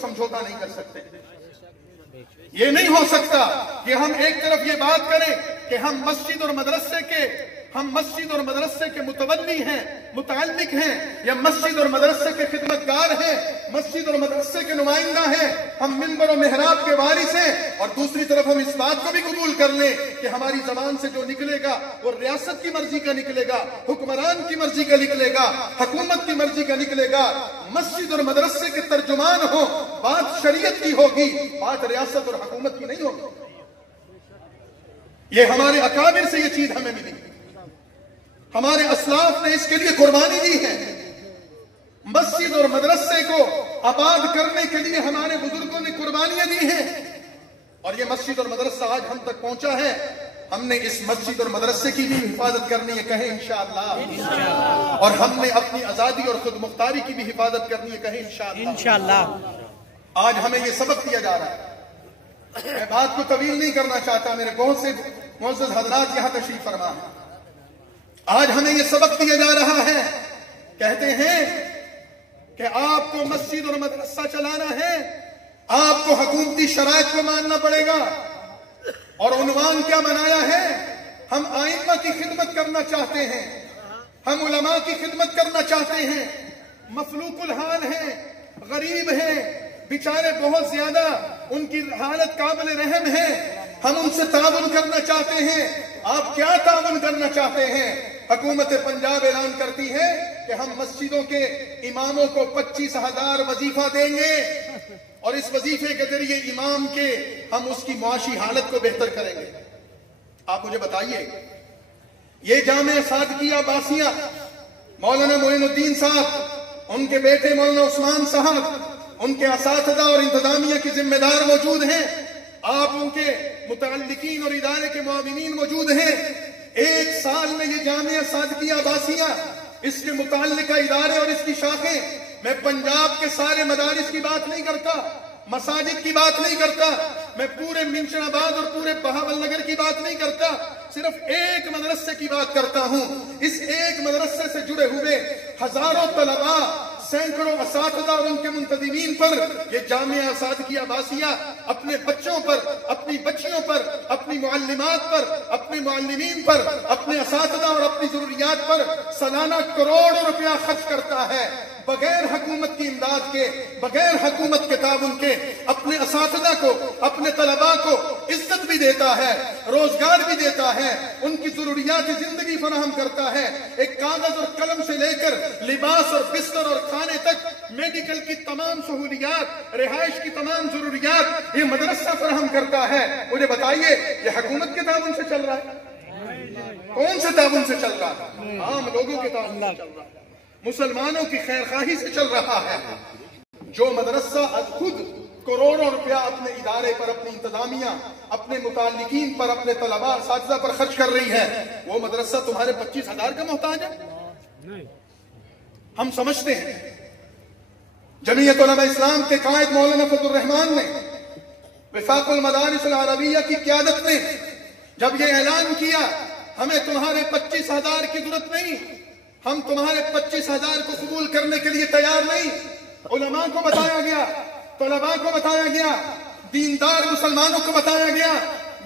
سمجھوتا نہیں کر سکتے. یہ نہیں ہو سکتا کہ ہم ایک طرف یہ بات کریں کہ ہم مسجد اور مدرسے کے متولی ہیں، متعلق ہیں، یا مسجد اور مدرسے کے خدمتگار ہیں، مسجد اور مدرسے کے نمائندہ ہیں، ہم منبر و محراب کے وارث ہیں، اور دوسری طرف ہم اس بات کو بھی قبول کر لیں کہ ہماری زبان سے جو نکلے گا وہ ریاست کی مرضی کا نکلے گا، حکمران کی مرضی کا نکلے گا، حکومت کی مرضی کا نکلے گا. مسجد اور مدرسے کے ترجمان ہوں، بات شریعت کی ہوگی، بات ریاست اور حکومت کی نہیں ہوگی. یہ ہمارے اکابر سے یہ چیز ہمیں ملی، ہمارے اسلاف نے اس کے لیے قربانی دی ہے. مسجد اور مدرسے کو آباد کرنے کے لیے ہمارے بزرگوں نے قربانیاں دی ہیں، اور یہ مسجد اور مدرسہ آج ہم تک پہنچا ہے. ہم نے اس مسجد اور مدرسے کی بھی حفاظت کرنی ہے، کہیں انشاءاللہ. اور ہم نے اپنی آزادی اور خود مختاری کی بھی حفاظت کرنی ہے، کہیں انشاءاللہ. آج ہمیں یہ سبق دیا جا رہا ہے. میں بات کو طویل نہیں کرنا چاہتا، میرے بہت سے معزز حضرات یہاں تشریف فرما ہیں. آج ہمیں یہ سبق دیا جا رہا ہے، کہتے ہیں کہ آپ کو مسجد اور مدرسہ چلانا ہے، آپ کو حکومتی شرائط کو ماننا پڑے گا. اور عنوان کیا بنایا ہے؟ ہم ائمہ کی خدمت کرنا چاہتے ہیں، ہم علماء کی خدمت کرنا چاہتے ہیں. مفلوق الحال ہیں، غریب ہیں، بیچارے بہت زیادہ، ان کی حالت قابل رحم ہے، ہم ان سے تعاون کرنا چاہتے ہیں. آپ کیا تعاون کرنا چاہتے ہیں؟ حکومت پنجاب اعلان کرتی ہے کہ ہم مسجدوں کے اماموں کو 25,000 وظیفہ دیں گے، اور اس وظیفے کے ذریعے امام کے ہم اس کی معاشی حالت کو بہتر کریں گے. آپ مجھے بتائیے، یہ جامعہ صادقیہ عباسیہ، مولانا معین الدین صاحب، ان کے بیٹے مولانا عثمان صاحب، ان کے اساتذہ اور انتظامیہ کی ذمہ دار موجود ہیں، آپ ان کے متعلقین اور ادارے کے معاونین موجود ہیں. ایک سال میں یہ جامعہ صادقیہ عباسیہ، اس کے متعلقہ ادارے اور اس کی شاخیں، میں پنجاب کے سارے مدارس کی بات نہیں کرتا، مساجد کی بات نہیں کرتا، میں پورے منشن آباد اور پورے بہاول نگر کی بات نہیں کرتا، صرف ایک مدرسے کی بات کرتا ہوں. اس ایک مدرسے سے جڑے ہوئے ہزاروں طلباء، سینکڑوں اساتذہ اور ان کے منتظمین پر یہ جامعہ صادقیہ عباسیہ اپنے بچوں پر، اپنی بچیوں پر، اپنی معلمات پر، اپنے معلمین پر، اپنے اساتذہ اور اپنی ضروریات پر سالانہ کروڑوں روپیہ خرچ کرتا ہے، بغیر حکومت کی امداد کے، بغیر حکومت کے تعاون کے. اپنے اساتذہ کو، اپنے طلباء کو عزت بھی دیتا ہے، روزگار بھی دیتا ہے، ان کی ضروریات زندگی فراہم کرتا ہے. ایک کاغذ اور قلم سے لے کر لباس اور بستر اور کھانے تک، میڈیکل کی تمام سہولیات، رہائش کی تمام ضروریات یہ مدرسہ فراہم کرتا ہے. مجھے بتائیے، یہ حکومت کے تعاون سے چل رہا ہے؟ کون سے تعاون سے چل رہا ہے؟ عام لوگوں کے تعاون سے چل رہا ہے، مسلمانوں کی خیر خواہی سے چل رہا ہے. جو مدرسہ خود کروڑوں روپیہ اپنے ادارے پر، اپنی انتظامیہ، اپنے متعلقین پر، اپنے طلباء اساتذہ پر خرچ کر رہی ہے، وہ مدرسہ تمہارے 25,000 کا محتاج ہے؟ ہم سمجھتے ہیں جمعیت علماء اسلام کے قائد مولانا فضل الرحمان نے، وفاق المدارس العربیہ کی قیادت نے جب یہ اعلان کیا ہمیں تمہارے 25,000 کی ضرورت نہیں، ہم تمہارے 25,000 کو قبول کرنے کے لیے تیار نہیں. علماء کو بتایا گیا، طلباء کو بتایا گیا، دیندار مسلمانوں کو بتایا گیا،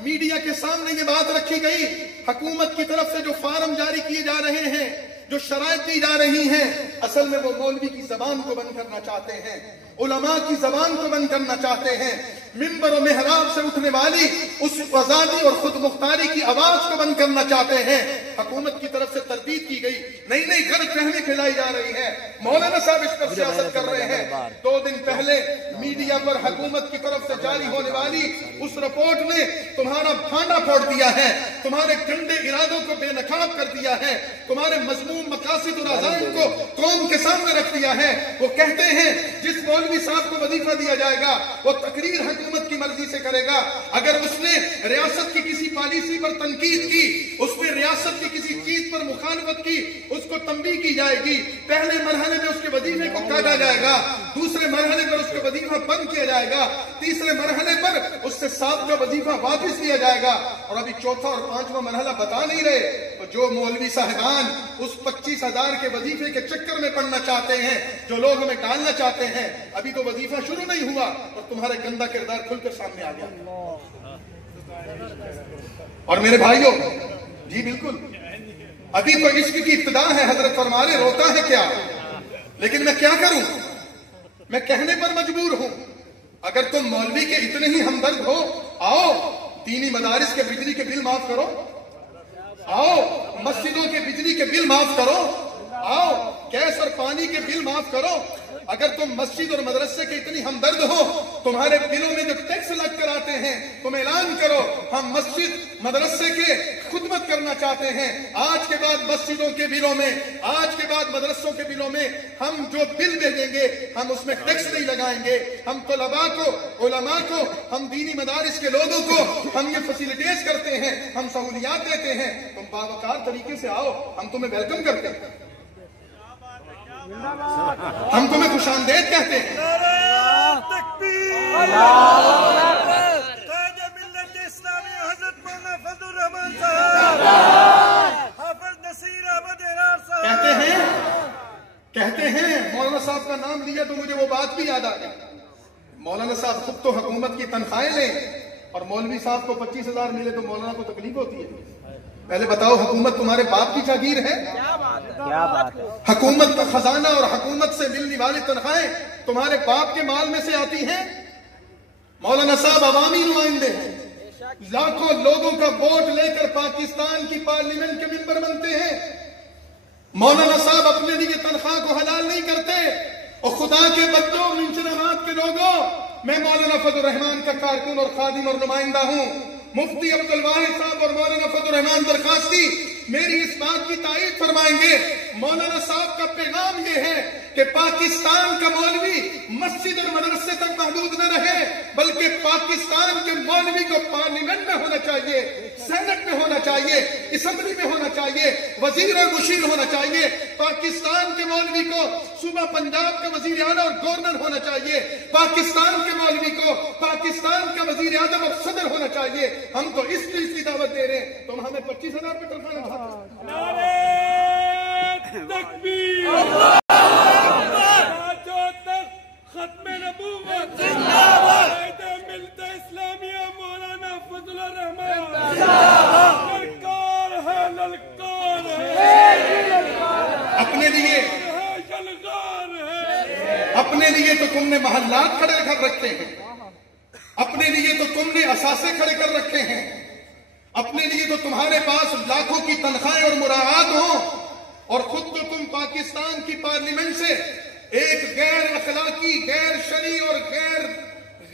میڈیا کے سامنے یہ بات رکھی گئی. حکومت کی طرف سے جو فارم جاری کیے جا رہے ہیں، جو شرائط دی جا رہی ہیں، اصل میں وہ مولوی کی زبان کو بند کرنا چاہتے ہیں، علماء کی زبان کو بند کرنا چاہتے ہیں. منبر و محراب سے اٹھنے والی اس آزادی اور خود مختاری کی آواز کو بند کرنا چاہتے ہیں. حکومت کی طرف سے تردید کی گئی، نئی نئی غلط فہمی پھیلائی جا رہی ہے، مولانا صاحب اس پر سیاست کر رہے ہیں. 2 دن پہلے میڈیا پر حکومت کی طرف سے جاری ہونے والی اس رپورٹ نے تمہارا بھانڈا پھوڑ دیا ہے، تمہارے گندے ارادوں کو بے نقاب کر دیا ہے، تمہارے مذموم مقاصد اور عزائم کو قوم کے سامنے رکھ دیا ہے. وہ کہتے ہیں جس مولوی صاحب کو وظیفہ دیا جائے گا وہ تقریر حکومت کی مرضی سے کرے گا، اگر اس نے ریاست کی کسی پالیسی پر تنقید کی، اس نے ریاست کی کسی چیز پر مخالفت کی، اس کو تنبیہ کی جائے گی. پہلے مرحلے میں اس کے وظیفے کو کاٹا جائے گا، دوسرے مرحلے پر اس کا وظیفہ بند کم کیا جائے گا، تیسرے مرحلے پر اس سے 7 کا وظیفہ واپس لیا جائے گا، اور ابھی چوتھا اور 5واں مرحلہ بتا نہیں رہے۔ تو جو مولوی صاحبان اس 25,000 کے وظیفے کے چکر میں پڑنا چاہتے ہیں، جو لوگ ہمیں ڈالنا چاہتے ہیں، ابھی تو وظیفہ شروع نہیں ہوا اور تمہارا گندا کردار کھل کر سامنے آ گیا۔ اور میرے بھائیوں، جی بالکل، ابھی تو عشق کی ابتدا ہے، حضرت فرما رہے روتا ہے کیا، لیکن میں کیا کروں، میں کہنے پر مجبور ہوں۔ اگر تم مولوی کے اتنے ہی ہمدرد ہو، آؤ دینی مدارس کے بجلی کے بل معاف کرو، آؤ مسجدوں کے بجلی کے بل معاف کرو، آؤ گیس اور پانی کے بل معاف کرو۔ اگر تم مسجد اور مدرسے کے اتنی ہمدرد ہو، تمہارے بلوں میں جو ٹیکس لگ کر آتے ہیں، تم اعلان کرو ہم مسجد مدرسے کے خدمت کرنا چاہتے ہیں، آج کے بعد مسجدوں کے بلوں میں، آج کے بعد مدرسوں کے بلوں میں ہم جو بل بھیجیں گے ہم اس میں ٹیکس نہیں لگائیں گے، ہم طلباء کو، علماء کو، ہم دینی مدارس کے لوگوں کو ہم یہ فیسلٹیز کرتے ہیں، ہم سہولیات دیتے ہیں، تم باوقار طریقے سے آؤ، ہم تمہیں ویلکم کرتے ہیں، ہم تمہیں خوش آمدید کہتے ہیں۔ کہتے ہیں مولانا صاحب کا نام لیا تو مجھے وہ بات بھی یاد آ گئی، مولانا صاحب خود تو حکومت کی تنخواہیں لیں اور مولوی صاحب کو 25,000 ملے تو مولانا کو تکلیف ہوتی ہے۔ پہلے بتاؤ، حکومت تمہارے باپ کی جاگیر ہے؟ کیا بات ہے؟ حکومت کا خزانہ اور حکومت سے ملنے والی تنخواہیں تمہارے باپ کے مال میں سے آتی ہیں؟ مولانا صاحب عوامی نمائندے ہیں، لاکھوں لوگوں کا ووٹ لے کر پاکستان کی پارلیمنٹ کے ممبر بنتے ہیں۔ مولانا صاحب اپنے لیے تنخواہ کو حلال نہیں کرتے، اور خدا کے بندوں، منشنامات کے لوگوں، میں مولانا فضل الرحمان کا کارکن اور خادم اور نمائندہ ہوں۔ مفتی عبدالواحد صاحب اور مولانا فضل الرحمان درخواستی میری اس بات کی تائید فرمائیں گے، مولانا صاحب کا پیغام یہ ہے کہ پاکستان کا مولوی مسجد اور مدرسے تک محدود نہ رہے، بلکہ پاکستان کے مولوی کو پارلیمنٹ میں ہونا چاہیے، سینٹ میں ہونا چاہیے، اسمبلی میں ہونا چاہیے، وزیر اور مشیر ہونا چاہیے۔ پاکستان کے مولوی کو صوبہ پنجاب کا وزیر اعلیٰ اور گورنر ہونا چاہیے، پاکستان کے مولوی کو پاکستان کا وزیر اعظم اور صدر ہونا چاہیے۔ ہم تو اس چیز کی دعوت دے رہے ہیں، تم ہمیں 25,000 پہ تنخواہ نہ۔ نعرہ تکبیر، ختم نبوت، ملت اسلامیہ مولانا فضل الرحمان، للکار ہے، للکار ہے، اپنے لیے اپنے لیے تو تم نے محلات کھڑے کر رکھے ہیں، اپنے لیے تو تم نے اثاثے کھڑے کر رکھے ہیں، اپنے لیے تو تمہارے پاس لاکھوں کی تنخواہیں اور مراعات ہوں، اور خود تو تم پاکستان کی پارلیمنٹ سے ایک غیر اخلاقی، غیر شرعی اور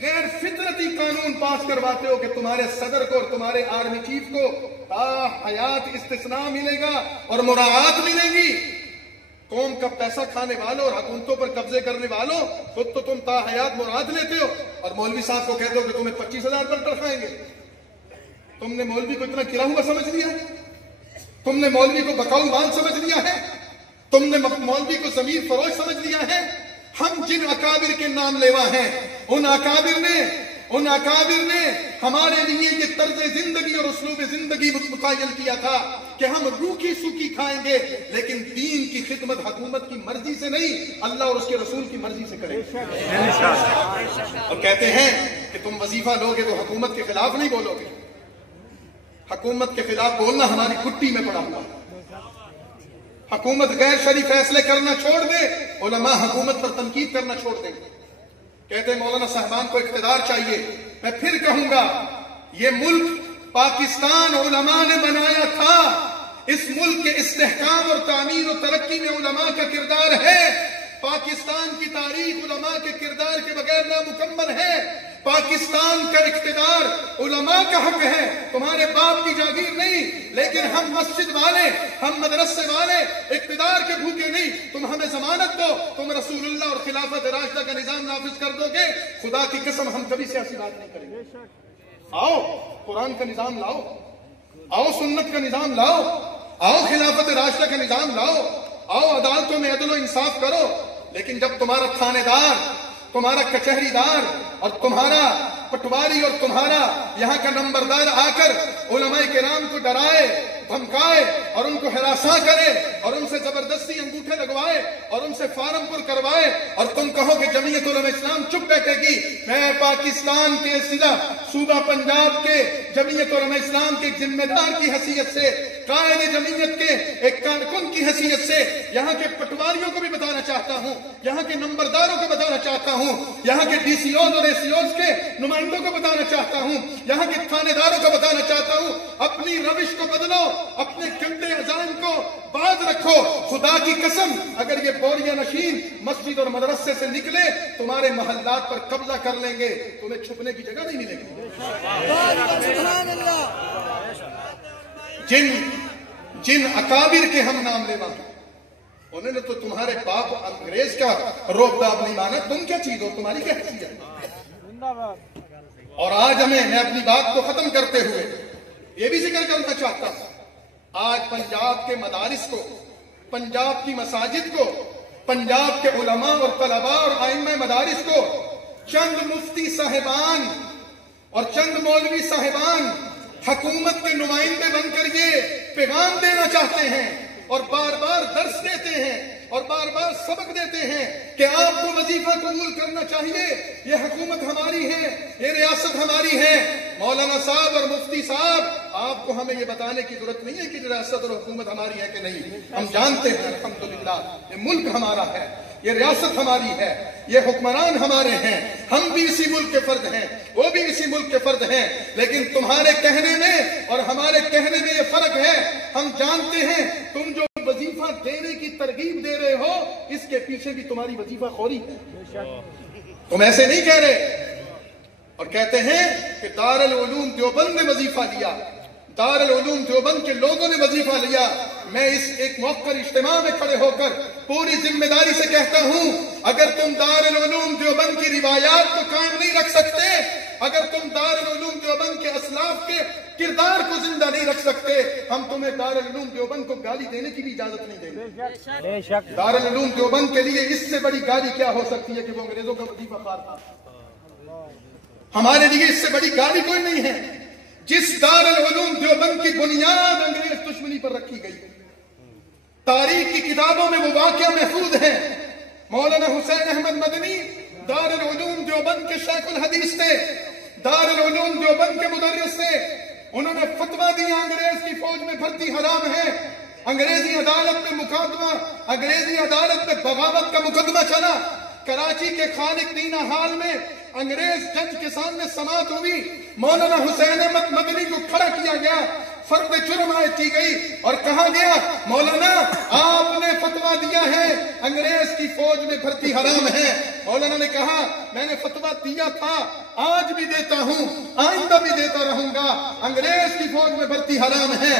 غیر فطرتی قانون پاس کرواتے ہو کہ تمہارے صدر کو اور تمہارے آرمی چیف کو تا حیات استثناء ملے گا اور مراعات ملے گی۔ قوم کا پیسہ کھانے والوں اور حکومتوں پر قبضے کرنے والوں، خود تو تم تا حیات مراد لیتے ہو، اور مولوی صاحب کو کہتے ہو کہ تمہیں 25,000 پر تنخواہیں گے۔ تم نے مولوی کو اتنا گرا ہوا سمجھ لیا ہے، تم نے مولوی کو بکاؤ مال سمجھ لیا ہے، تم نے مولوی کو ضمیر فروش سمجھ لیا ہے۔ ہم جن اکابر کے نام لیوا ہیں، ان اکابر نے ہمارے لیے یہ طرز زندگی اور اسلوب زندگی متعین کیا تھا کہ ہم روکھی سوکھی کھائیں گے، لیکن دین کی خدمت حکومت کی مرضی سے نہیں، اللہ اور اس کے رسول کی مرضی سے کریں گے۔ اور کہتے ہیں کہ تم وظیفہ لوگے تو حکومت کے خلاف نہیں بولو گے۔ حکومت کے خلاف بولنا ہماری کٹی میں پڑا ہوا ہے۔ حکومت غیر شرعی فیصلے کرنا چھوڑ دے، علماء حکومت پر تنقید کرنا چھوڑ دیں۔ کہتے ہیں مولانا صاحبان کو اقتدار چاہیے۔ میں پھر کہوں گا، یہ ملک پاکستان علماء نے بنایا تھا، اس ملک کے استحکام اور تعمیر و ترقی میں علماء کا کردار ہے۔ پاکستان کی تاریخ علماء کے کردار کے بغیر نامکمل ہے۔ پاکستان کا اقتدار علماء کا حق ہے، تمہارے باپ کی جاگیر نہیں۔ لیکن ہم مسجد والے، ہم مدرسے والے اقتدار کے بھوکے نہیں۔ تم ہمیں ضمانت دو، تم رسول اللہ اور خلافت راشدہ کا نظام نافذ کر دو گے، خدا کی قسم ہم کبھی سیاسی بات نہیں کریں گے۔ آؤ قرآن کا نظام لاؤ، آؤ سنت کا نظام لاؤ، آؤ خلافت راشدہ کا نظام لاؤ، آؤ عدالتوں میں عدل و انصاف کرو۔ لیکن جب تمہارا تھانے دار تمہارا کچہری دار اور تمہارا پٹواری اور تمہارا یہاں کا نمبردار آ کر علماء کرام کو ڈرائے دھمکائے اور ان کو ہراساں کرے اور ان سے زبردستی انگوٹھے لگوائے اور ان سے فارم پر کروائے اور تم کہو کہ جمعیت علماء اسلام چپ بیٹھے گی، میں پاکستان کے ضلع صوبہ پنجاب کے جمعیت علماء اسلام کے ایک ذمہ دار کی حیثیت سے، قائد جمعیت کے ایک کارکن کی حیثیت سے یہاں کے پٹواریوں کو بھی بتانا چاہتا ہوں، یہاں کے نمبرداروں کو بتانا چاہتا ہوں، یہاں کے ڈی سی اوز اور اے سی اوز کے نمائندوں کو بتانا چاہتا ہوں، یہاں کے تھانے داروں کو بتانا چاہتا ہوں، اپنی روش کو بدلو، اپنے گندے عزائم کو باز رکھو۔ خدا کی قسم اگر یہ بوریہ نشین مسجد اور مدرسے سے نکلے تمہارے محلات پر قبضہ کر لیں گے، تمہیں چھپنے کی جگہ نہیں ملے گی۔ جن اکابر کے ہم نام لیوا ہیں انہوں نے تو تمہارے باپ انگریز کا روب داب نہیں مانا، تم کیا چیز ہو، تمہاری کیا حیثیت؟ اور آج میں اپنی بات کو ختم کرتے ہوئے یہ بھی ذکر کرنا چاہتا ہوں، آج پنجاب کے مدارس کو، پنجاب کی مساجد کو، پنجاب کے علماء اور طلباء اور ائمہ مدارس کو چند مفتی صاحبان اور چند مولوی صاحبان حکومت کے نمائندے بن کر یہ پیغام دینا چاہتے ہیں اور بار بار درس دیتے ہیں اور بار بار سبق دیتے ہیں کہ آپ کو وظیفہ قبول کرنا چاہیے، یہ حکومت ہماری ہے، یہ ریاست ہماری ہے۔ مولانا صاحب اور مفتی صاحب، آپ کو ہمیں یہ بتانے کی ضرورت نہیں ہے کہ ریاست اور حکومت ہماری ہے کہ نہیں، ہم جانتے ہیں الحمدللہ یہ ملک ہمارا ہے، یہ ریاست ہماری ہے، یہ حکمران ہمارے ہیں، ہم بھی اسی ملک کے فرد ہیں، وہ بھی اسی ملک کے فرد ہیں، لیکن تمہارے کہنے میں اور ہمارے کہنے میں یہ فرق ہے۔ ہم جانتے ہیں تم جو وظیفہ دینے کی ترغیب دے رہے ہو اس کے پیچھے بھی تمہاری وظیفہ خوری ہے، تم ایسے نہیں کہہ رہے اور کہتے ہیں کہ دارالعلوم دیوبند نے وظیفہ لیا، دارالعلوم دیوبند کے لوگوں نے وظیفہ لیا۔ میں اس ایک موقر اجتماع میں کھڑے ہو کر پوری ذمہ داری سے کہتا ہوں، اگر تم دارالعلوم دیوبند کی روایات کو قائم نہیں رکھ سکتے، اگر تم دارالعلوم دیوبند کے اسلاف کے کردار کو زندہ نہیں رکھ سکتے، ہم تمہیں دارالعلوم دیوبند کو گالی دینے کی بھی اجازت نہیں دیں گے۔ دارالعلوم دیوبند کے لیے اس سے بڑی گالی کیا ہو سکتی ہے کہ وہ انگریزوں کا وظیفہ خوار تھا؟ ہمارے لیے اس سے بڑی گالی کوئی نہیں ہے۔ جس دارالعلوم دیوبند کی بنیاد انگریز دشمنی پر رکھی گئی، تاریخ کی کتابوں میں وہ واقعہ محفوظ ہیں۔ مولانا حسین احمد مدنی دارالعلوم دیوبند کے شیخ الحدیث تھے، دارالعلوم دیوبند کے مدرس تھے، انہوں نے فتویٰ دیا انگریز کی فوج میں بھرتی حرام ہے، انگریزی عدالت میں مقدمہ، انگریزی عدالت میں بغاوت کا مقدمہ چلا، کراچی کے خالق دینا ہال میں انگریز جج کے سامنے سماعت ہوئی، مولانا حسین احمد مدنی کو کھڑا کیا گیا، فرد جرم عائد کی گئی اور کہا گیا مولانا آپ نے فتویٰ دیا ہے انگریز کی فوج میں بھرتی حرام ہے۔ مولانا نے کہا میں نے فتویٰ دیا تھا، آج بھی دیتا ہوں، آئندہ بھی دیتا رہوں گا، انگریز کی فوج میں بھرتی حرام ہے۔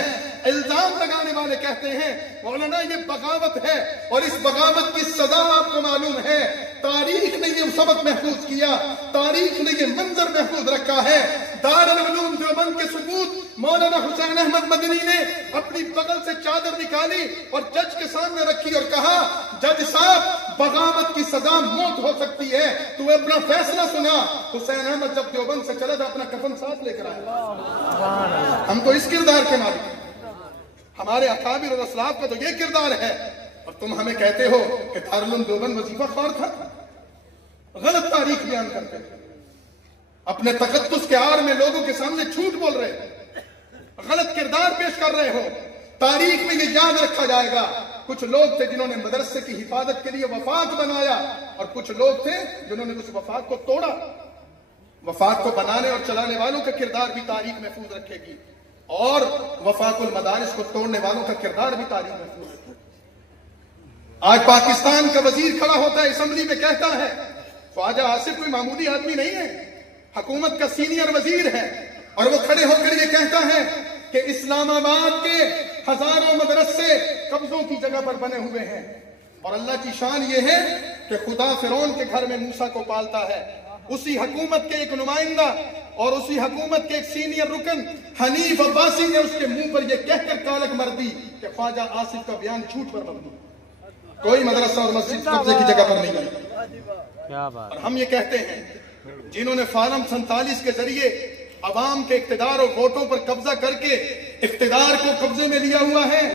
الزام لگانے والے کہتے ہیں مولانا یہ بغاوت ہے اور اس بغاوت کی سزا آپ کو معلوم ہے، تاریخ نے یہ سبق محفوظ کیا، تاریخ نے یہ منظر محفوظ رکھا ہے۔ دارالعلوم دیوبند کے ثبوت مولانا حسین احمد مدنی نے اپنی بغل سے چادر نکالی اور جج کے سامنے رکھی اور کہا جج صاحب بغاوت کی سزا موت ہو سکتی ہے، تو اپنا فیصلہ سنا۔ حسین احمد جب دیوبند سے چلا تھا اپنا کفن ساتھ لے کر آیا۔ ہم تو اس کردار کے مالک ہیں، ہمارے اکابر اور اسلاف کا تو یہ کردار ہے، اور تم ہمیں کہتے ہو کہ دارالعلوم دیوبند وظیفہ خوار تھا۔ غلط تاریخ بیان کرتے ہیں، اپنے تقدس کے آڑ میں لوگوں کے سامنے جھوٹ بول رہے ہیں، غلط کردار پیش کر رہے ہو۔ تاریخ میں یہ یاد رکھا جائے گا کچھ لوگ تھے جنہوں نے مدرسے کی حفاظت کے لیے وفاق بنایا اور کچھ لوگ تھے جنہوں نے اس وفاق کو توڑا۔ وفاق کو بنانے اور چلانے والوں کا کردار بھی تاریخ محفوظ رکھے گی اور وفاق المدارس کو توڑنے والوں کا کردار بھی تاریخ محفوظ رکھے گی۔ آج پاکستان کا وزیر کھڑا ہوتا ہے اسمبلی میں کہتا ہے خواجہ آصف کوئی معمولی آدمی نہیں ہے، حکومت کا سینئر وزیر ہے، اور وہ کھڑے ہو کر یہ کہتا ہے کہ اسلام آباد کے ہزاروں مدرسے قبضوں کی جگہ پر بنے ہوئے ہیں، اور اللہ کی شان یہ ہے کہ خدا فرعون کے گھر میں موسیٰ کو پالتا ہے۔ اسی حکومت کے ایک نمائندہ اور اسی حکومت کے ایک سینئر رکن حنیف عباسی نے اس کے منہ پر یہ کہہ کر کالک مر دی کہ خواجہ آصف کا بیان جھوٹ پر مبنی، کوئی مدرسہ اور مسجد قبضے کی جگہ پر نہیں بنی۔ اور ہم یہ کہتے ہیں جنہوں نے فارم 47 کے ذریعے عوام کے اقتدار اور ووٹوں پر قبضہ کر کے اقتدار کو قبضے میں لیا ہوا ہے